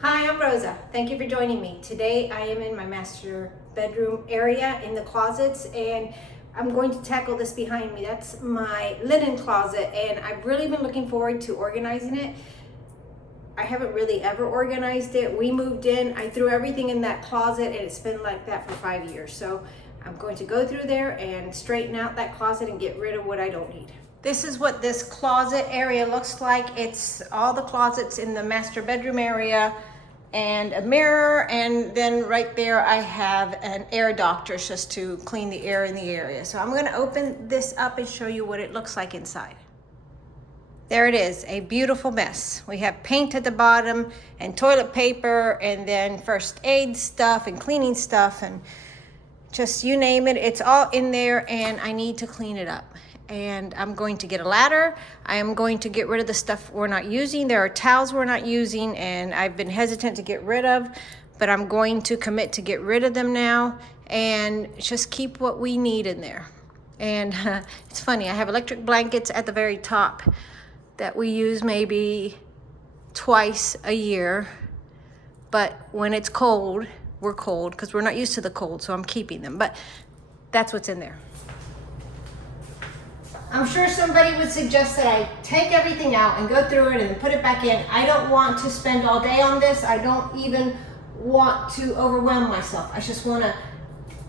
Hi, I'm Rosa. Thank you for joining me. Today I am in my master bedroom area in the closets, and I'm going to tackle this behind me. That's my linen closet, and I've really been looking forward to organizing it. I haven't really ever organized it. We moved in, I threw everything in that closet, and it's been like that for 5 years. So I'm going to go through there and straighten out that closet and get rid of what I don't need. This is what this closet area looks like. It's all the closets in the master bedroom area and a mirror, and then right there I have an air doctor just to clean the air in the area. So I'm going to open this up and show you what it looks like inside. There it is, a beautiful mess. We have paint at the bottom and toilet paper and then first aid stuff and cleaning stuff and just you name it, it's all in there, and I need to clean it up. And I'm going to get a ladder. I am going to get rid of the stuff we're not using. There are towels we're not using and I've been hesitant to get rid of, but I'm going to commit to get rid of them now and just keep what we need in there. And it's funny, I have electric blankets at the very top that we use maybe twice a year, but when it's cold, we're cold because we're not used to the cold, so I'm keeping them, but that's what's in there. I'm sure somebody would suggest that I take everything out and go through it and put it back in. I don't want to spend all day on this. I don't even want to overwhelm myself. I just want to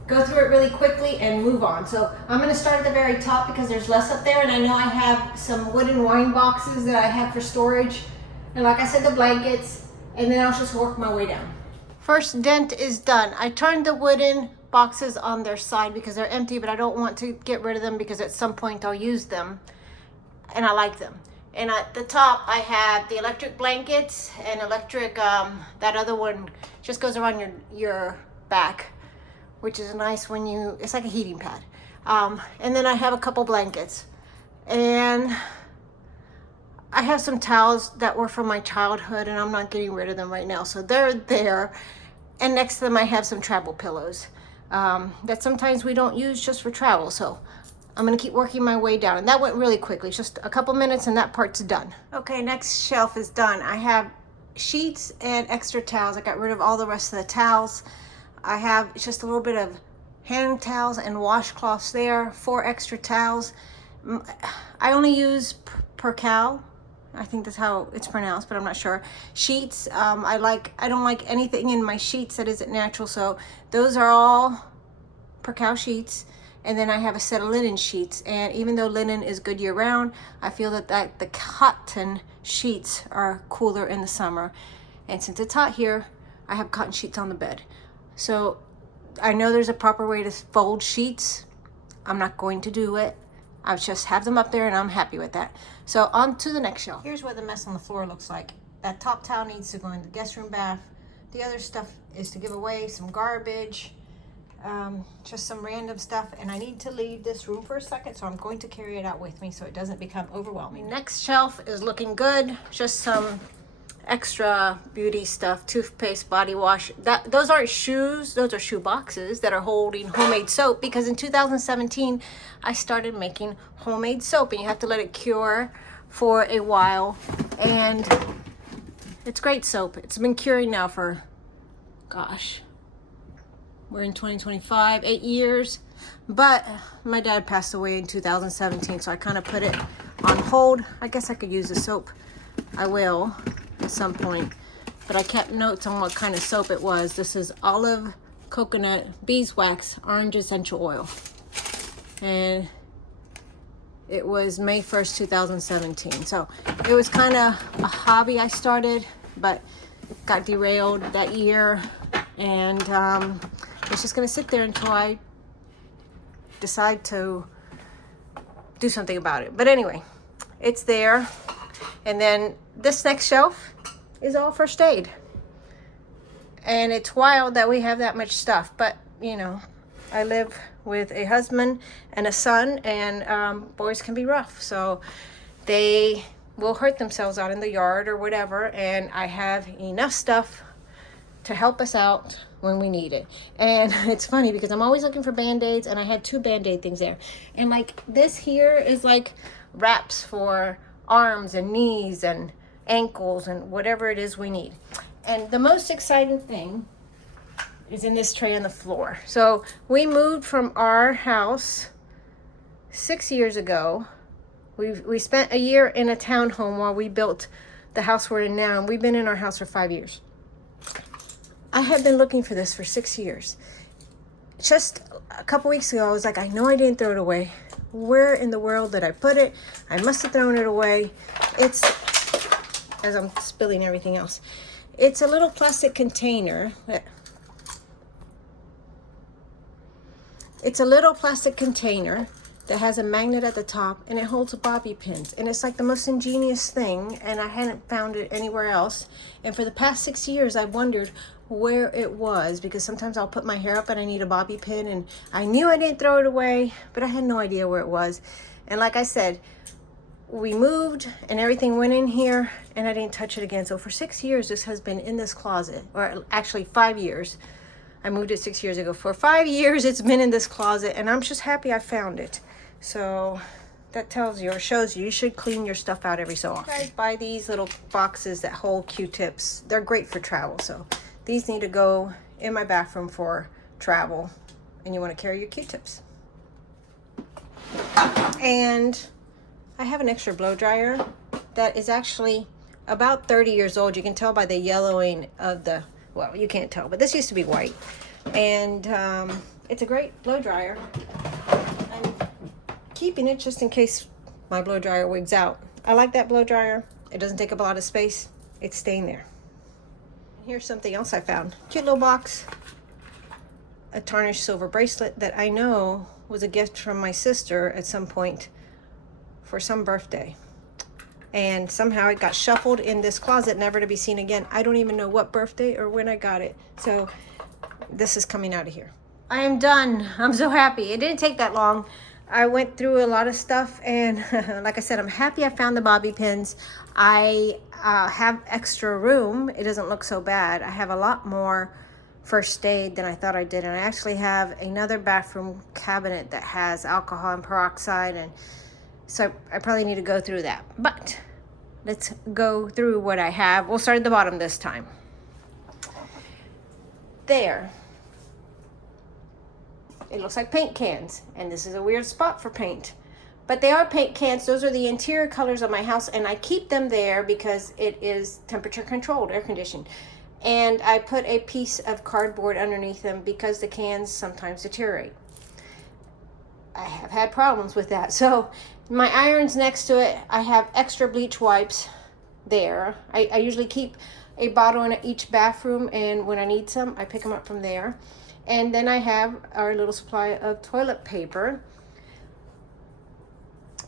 go through it really quickly and move on. So I'm going to start at the very top because there's less up there, and I know I have some wooden wine boxes that I have for storage, and like I said, the blankets, and then I'll just work my way down. First dent is done. I turned the wooden boxes on their side because they're empty, but I don't want to get rid of them because at some point I'll use them and I like them. And at the top I have the electric blankets and electric, that other one just goes around your back, which is nice when you, it's like a heating pad. And then I have a couple blankets, and I have some towels that were from my childhood and I'm not getting rid of them right now, so they're there. And next to them I have some travel pillows that sometimes we don't use just for travel. So I'm gonna keep working my way down, and that went really quickly, just a couple minutes and that part's done. Okay, next shelf is done. I have sheets and extra towels. I got rid of all the rest of the towels. I have just a little bit of hand towels and washcloths there, 4 extra towels. I only use percale. I think that's how it's pronounced, but I'm not sure. Sheets, I don't like anything in my sheets that isn't natural, so those are all percale sheets. And then I have a set of linen sheets, and even though linen is good year round, I feel that the cotton sheets are cooler in the summer. And since it's hot here, I have cotton sheets on the bed. So I know there's a proper way to fold sheets. I'm not going to do it. I just have them up there and I'm happy with that. So on to the next shelf. Here's what the mess on the floor looks like. That top towel needs to go in the guest room bath. The other stuff is to give away, some garbage, just some random stuff. And I need to leave this room for a second, so I'm going to carry it out with me so it doesn't become overwhelming. Next shelf is looking good. Just some extra beauty stuff, toothpaste, body wash. Those aren't shoes, those are shoe boxes that are holding homemade soap, because in 2017 I started making homemade soap, and you have to let it cure for a while, and it's great soap. It's been curing now for, gosh, we're in 2025, 8 years, but my dad passed away in 2017, so I kind of put it on hold. I guess I could use the soap. I will at some point, but I kept notes on what kind of soap it was. This is olive, coconut, beeswax, orange essential oil, and it was May 1st 2017. So it was kind of a hobby I started, but got derailed that year, and it's just gonna sit there until I decide to do something about it. But anyway, it's there. And then this next shelf is all first aid. And it's wild that we have that much stuff, but you know, I live with a husband and a son, and boys can be rough, so they will hurt themselves out in the yard or whatever, and I have enough stuff to help us out when we need it. And it's funny because I'm always looking for band-aids, and I had 2 band-aid things there, and like this here is like wraps for arms and knees and ankles and whatever it is we need. And the most exciting thing is in this tray on the floor. So we moved from our house 6 years ago. We spent a year in a townhome while we built the house we're in now, and we've been in our house for 5 years. I have been looking for this for 6 years. Just a couple weeks ago, I was like, I know I didn't throw it away. Where in the world did I put it? I must have thrown it away. It's, as I'm spilling everything else, it's a little plastic container. It's a little plastic container that has a magnet at the top, and it holds bobby pins, and it's like the most ingenious thing, and I hadn't found it anywhere else. And for the past 6 years I've wondered where it was, because sometimes I'll put my hair up and I need a bobby pin, and I knew I didn't throw it away, but I had no idea where it was. And like I said, we moved and everything went in here, and I didn't touch it again. So for 6 years this has been in this closet, or actually 5 years. I moved it 6 years ago. For 5 years it's been in this closet, and I'm just happy I found it. So that tells you, or shows you, you should clean your stuff out every so often. You guys buy these little boxes that hold Q-tips. They're great for travel. So these need to go in my bathroom for travel, and you want to carry your Q-tips. And I have an extra blow dryer that is actually about 30 years old. You can tell by the yellowing of the, well, you can't tell, but this used to be white. And it's a great blow dryer. I'm keeping it just in case my blow dryer wigs out. I like that blow dryer. It doesn't take up a lot of space. It's staying there. Here's something else I found. Cute little box. A tarnished silver bracelet that I know was a gift from my sister at some point for some birthday. And somehow it got shuffled in this closet, never to be seen again. I don't even know what birthday or when I got it. So this is coming out of here. I am done. I'm so happy. It didn't take that long. I went through a lot of stuff, and like I said, I'm happy I found the bobby pins. I have extra room. It doesn't look so bad. I have a lot more first aid than I thought I did, and I actually have another bathroom cabinet that has alcohol and peroxide, and so I probably need to go through that. But let's go through what I have. We'll start at the bottom this time. There. It looks like paint cans, and this is a weird spot for paint. But they are paint cans. Those are the interior colors of my house, and I keep them there because it is temperature controlled, air conditioned. And I put a piece of cardboard underneath them because the cans sometimes deteriorate. I have had problems with that. So my iron's next to it. I have extra bleach wipes there. I usually keep a bottle in each bathroom, and when I need some, I pick them up from there. And then I have our little supply of toilet paper.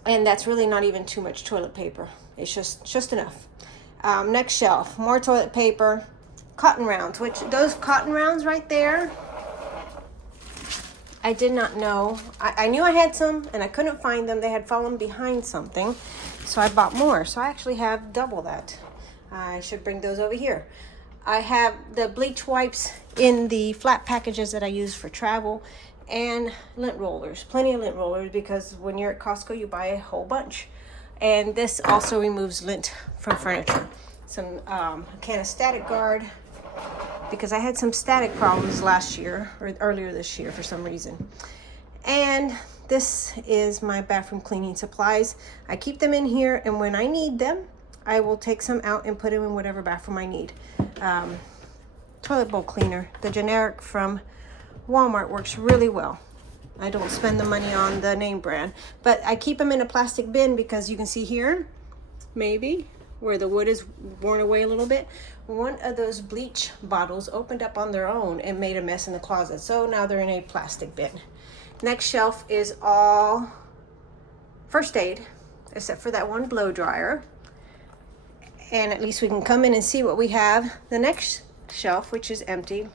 And that's really not even too much toilet paper. It's just enough. Next shelf, more toilet paper, cotton rounds, which those cotton rounds right there, I did not know. I knew I had some and I couldn't find them. They had fallen behind something. So I bought more. So I actually have double that. I should bring those over here. I have the bleach wipes in the flat packages that I use for travel, and lint rollers, plenty of lint rollers, because when you're at Costco you buy a whole bunch. And this also removes lint from furniture. Some can of Static Guard, because I had some static problems last year or earlier this year for some reason. And this is my bathroom cleaning supplies. I keep them in here, and when I need them I will take some out and put them in whatever bathroom I need. Toilet bowl cleaner, the generic from Walmart, works really well. I don't spend the money on the name brand, but I keep them in a plastic bin because you can see here, maybe, where the wood is worn away a little bit. One of those bleach bottles opened up on their own and made a mess in the closet, so now they're in a plastic bin. Next shelf is all first aid, except for that one blow dryer. And at least we can come in and see what we have. The next shelf, which is empty,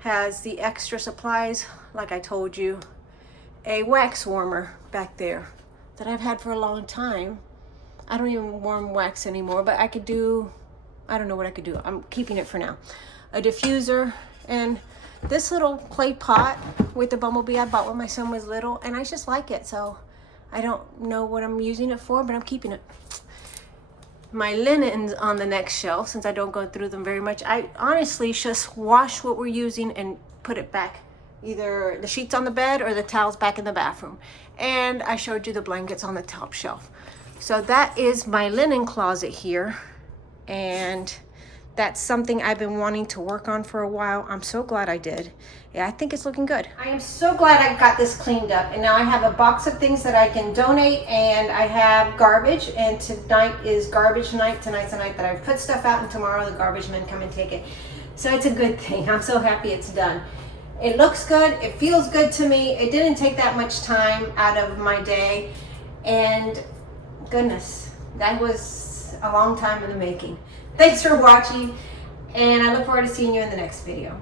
has the extra supplies, like I told you. A wax warmer back there that I've had for a long time. I don't even warm wax anymore, but I could do, I don't know what I could do. I'm keeping it for now. A diffuser, and this little clay pot with the bumblebee I bought when my son was little, and I just like it, so I don't know what I'm using it for, but I'm keeping it. my linens on the next shelf, since I don't go through them very much, I honestly just wash what we're using and put it back, either the sheets on the bed or the towels back in the bathroom. And I showed you the blankets on the top shelf. So that is my linen closet here, and that's something I've been wanting to work on for a while. I'm so glad I did. Yeah, I think it's looking good. I am so glad I got this cleaned up, and now I have a box of things that I can donate, and I have garbage, and tonight is garbage night. Tonight's the night that I put stuff out, and tomorrow the garbage men come and take it. So it's a good thing. I'm so happy it's done. It looks good. It feels good to me. It didn't take that much time out of my day, and goodness, that was a long time in the making. Thanks for watching, and I look forward to seeing you in the next video.